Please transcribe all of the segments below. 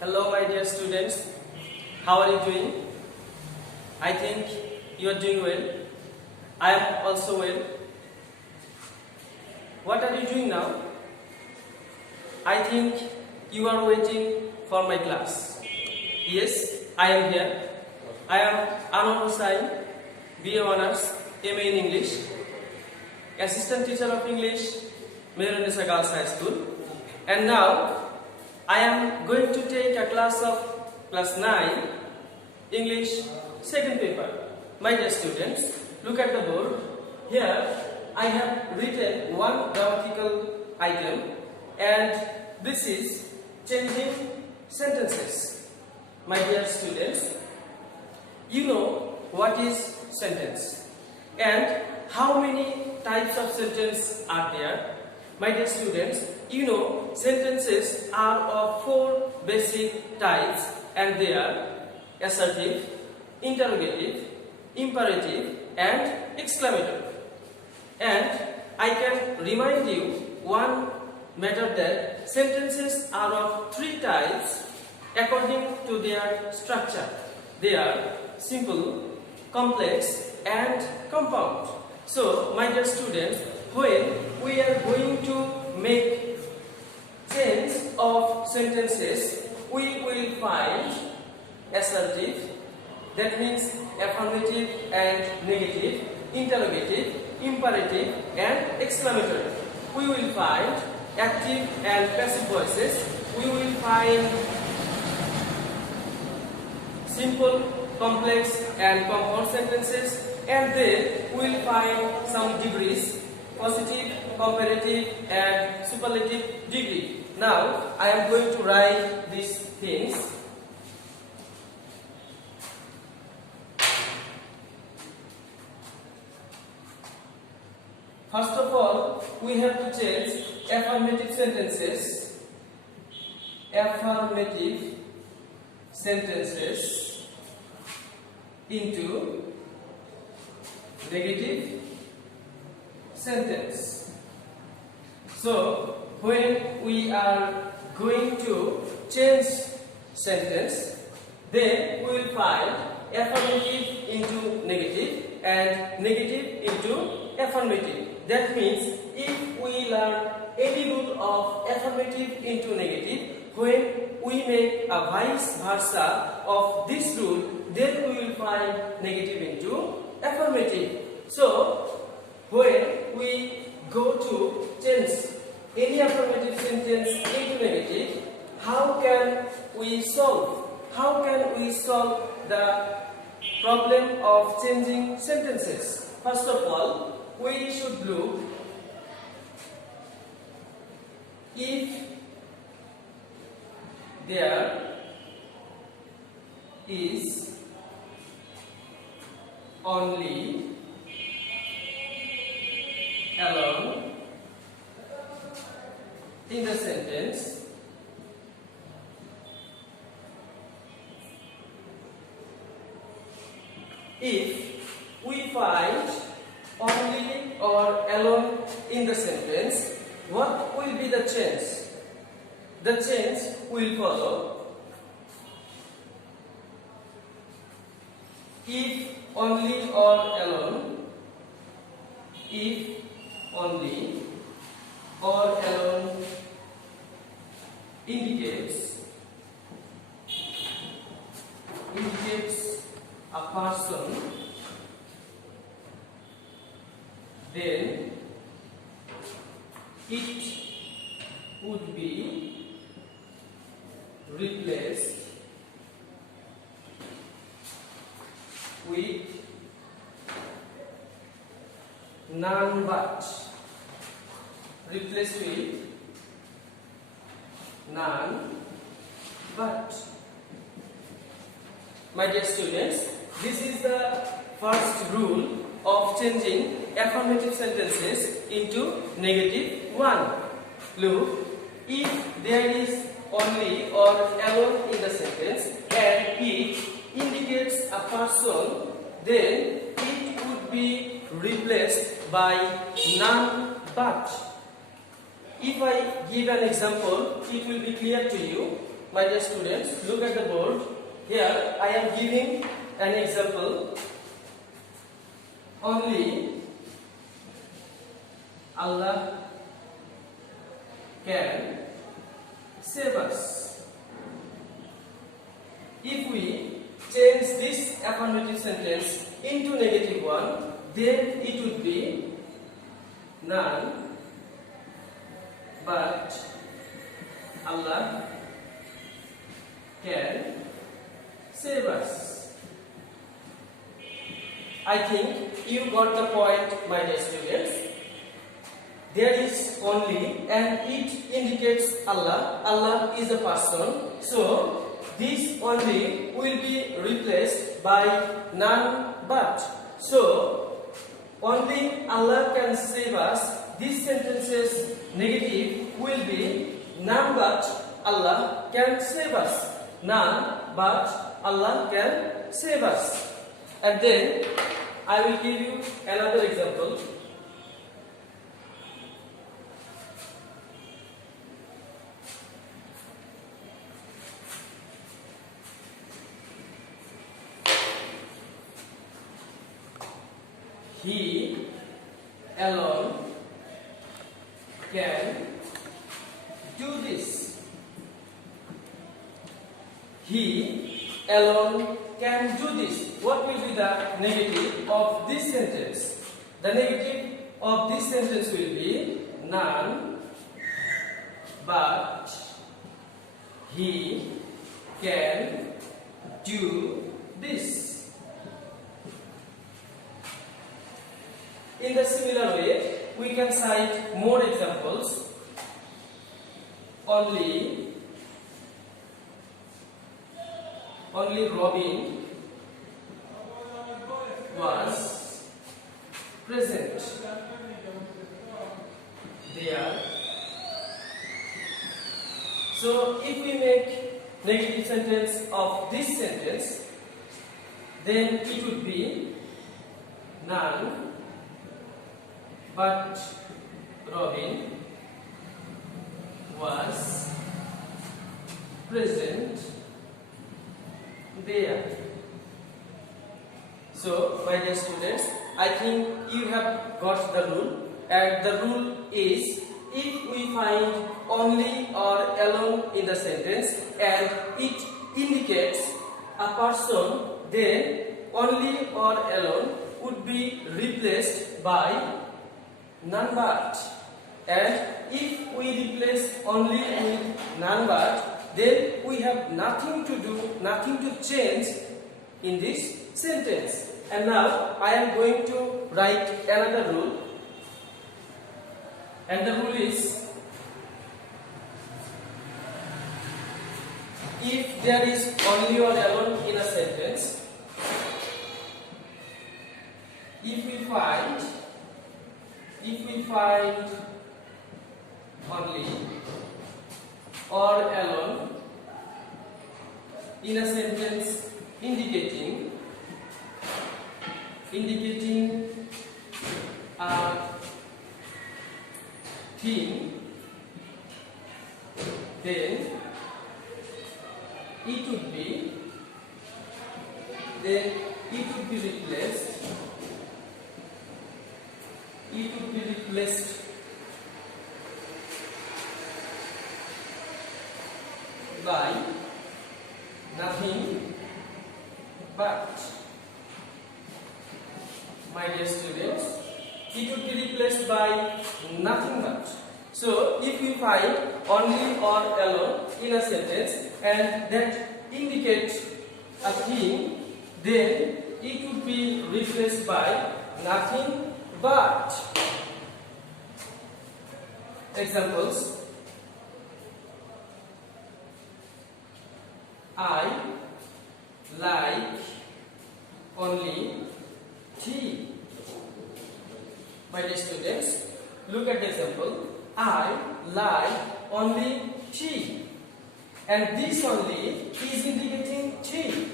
Hello my dear students, how are you doing? I think you are doing well. I am also well. What are you doing now? I think you are waiting for my class. Yes, I am here. I am Hossain, BA Honours, MA in English, Assistant Teacher of English, Meher-Un-Nessa Girls High School. And now I am going to take a class of class 9 English second paper. My dear students, look at the board. Here I have written one grammatical item and this is changing sentences. My dear students, you know what is sentence and how many types of sentence are there. My dear students, you know sentences are of 4 basic types and they are assertive, interrogative, imperative and exclamative. And I can remind you one matter that sentences are of 3 types according to their structure. They are simple, complex and compound. So my dear students, when we are going to make change of sentences, we will find assertive, that means affirmative and negative, interrogative, imperative and exclamatory. We will find active and passive voices. We will find simple, complex and compound sentences, and then we will find some degrees: positive, comparative and superlative degree. Now I am going to write these things. First of all, we have to change affirmative sentences. Affirmative sentences into negative sentence. So when we are going to change sentence, then we will find affirmative into negative and negative into affirmative. That means if we learn any rule of affirmative into negative, when we make a vice versa of this rule, then we will find negative into affirmative. So when we go to change any affirmative sentence into negative, how can we solve? How can we solve the problem of changing sentences? First of all, we should look if there is only alone in the sentence, if we find only or alone in the sentence, what will be the change? The change will follow if only or alone, if only or alone indicates a person, then it would be replaced with none but. Replace with none but. My dear students, this is the first rule of changing affirmative sentences into negative one. Look, if there is only or alone in the sentence and it indicates a person, then it would be replaced by none but. If I give an example, it will be clear to you. my dear students, look at the board. Here I am giving an example. Only Allah can save us. If we change this affirmative sentence into negative one, then it would be none but Allah can save us. I think you got the point, my dear students. There is only and it indicates Allah. Allah is a person. So this only will be replaced by none but. So only Allah can save us. This sentence's negative will be none but Allah can save us. None but Allah can save us. And then I will give you another example. He alone can do this. He alone can do this. What will be the negative of this sentence? The negative of this sentence will be none but he can do this. In the similar way, we can cite more examples. Only Robin was present there. So if we make negative sentence of this sentence, then it would be none but Robin was present there. So, my dear students, I think you have got the rule, and the rule is if we find only or alone in the sentence and it indicates a person, then only or alone would be replaced by none but. And if we replace only with none but, then we have nothing to do, nothing to change in this sentence. And now I am going to write another rule, and the rule is if there is only or alone in a sentence, if we find only or alone in a sentence indicating a thing, then it would be replaced by nothing but. My dear students, it would be replaced by nothing but. So if we find only or alone in a sentence and that indicates a thing, then it would be replaced by nothing but. Examples: I like only tea. My dear students, look at the example. I like only tea, and this only is indicating tea,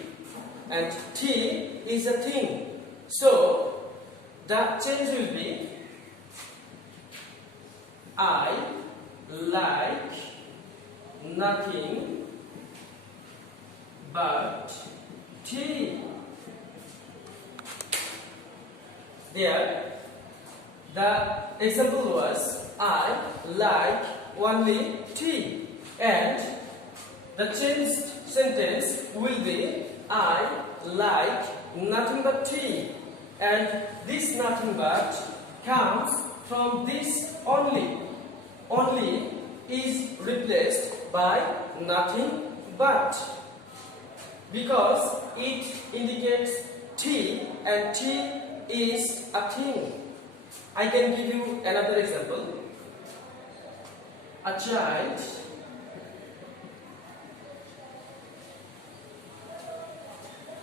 and tea is a thing. So the change will be I like nothing but tea. There, the example was I like only tea, and the changed sentence will be I like nothing but tea, and this nothing but comes from this only. Only is replaced by nothing but, because it indicates tea, and tea is a thing. I can give you another example. A child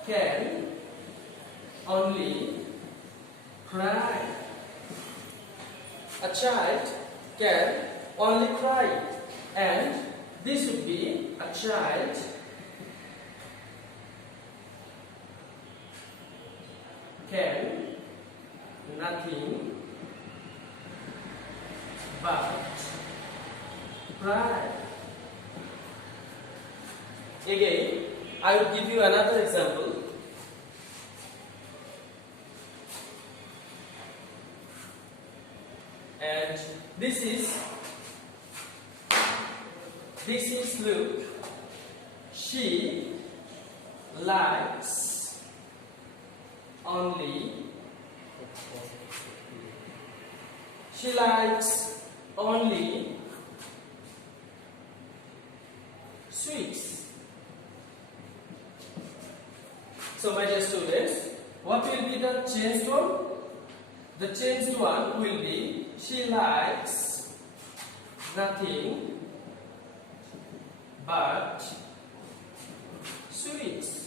can only cry. A child can only cry, and this would be a child can nothing but cry. Again, I will give you another example. And this is Luke. She likes only sweets. So my dear students, what will be the changed one? The changed one will be she likes nothing but sweets.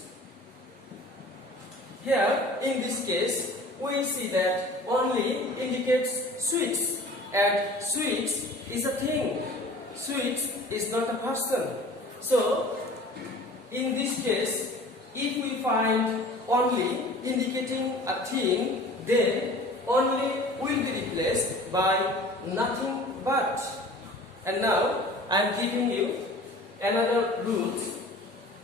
Here, in this case, we see that only indicates sweets, and sweets is a thing. Sweets is not a person. So, in this case, if we find only indicating a thing, then only will be replaced by nothing but. And now, I am giving you another rule,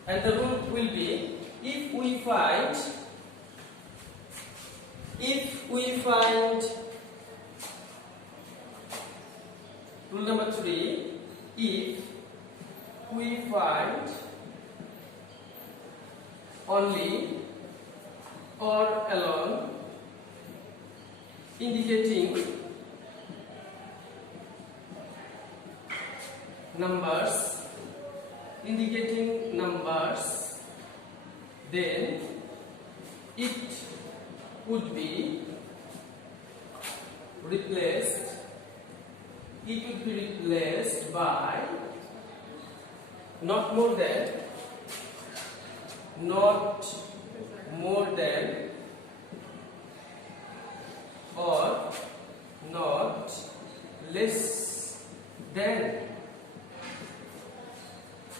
and the rule will be, if we find rule number 3, if we find only or alone indicating numbers, then it would be replaced by not more than or not less than.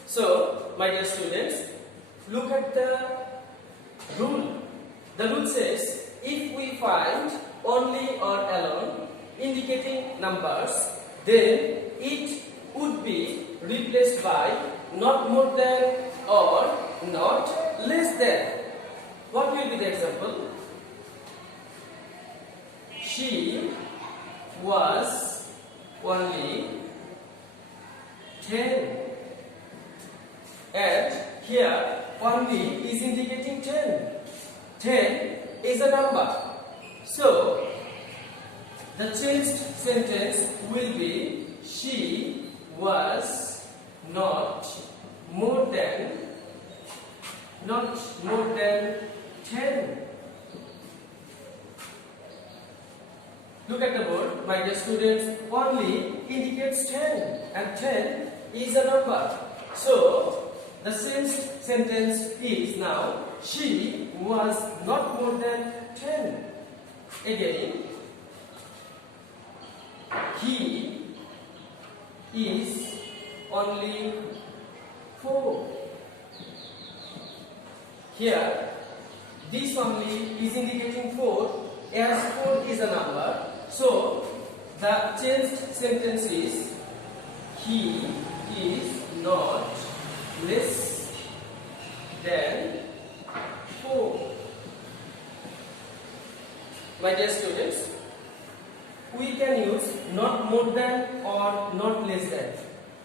So, my dear students, look at the rule. The rule says, if we find only or alone indicating numbers, then it would be replaced by not more than or not less than. What will be the example? She was only 10. And here only is indicating 10. 10 is a number. So the changed sentence will be she was not more than 10. Look at the board, my dear students. Only indicates 10, and 10 is a number. So the changed sentence is now she was not more than 10. Again, he is only 4. Here, this only is indicating 4, as 4 is a number. So the changed sentence is he is not less than 4. My dear students, we can use not more than or not less than.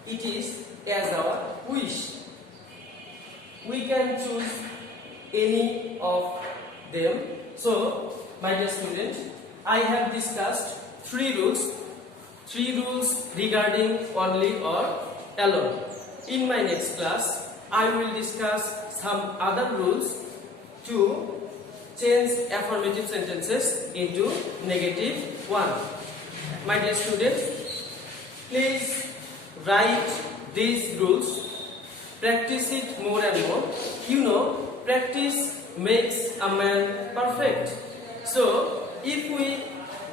It is as our wish. We can choose any of them. So, my dear students, I have discussed 3 rules. 3 rules regarding only or alone. In my next class, I will discuss some other rules to change affirmative sentences into negative one. My dear students, please write these rules. Practice it more and more. You know, practice makes a man perfect. So, if we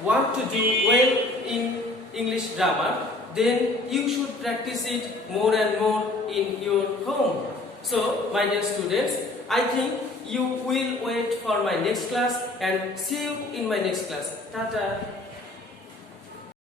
want to do well in English grammar, then you should practice it more and more in your home. So, my dear students, I think you will wait for my next class and see you in my next class. Tata.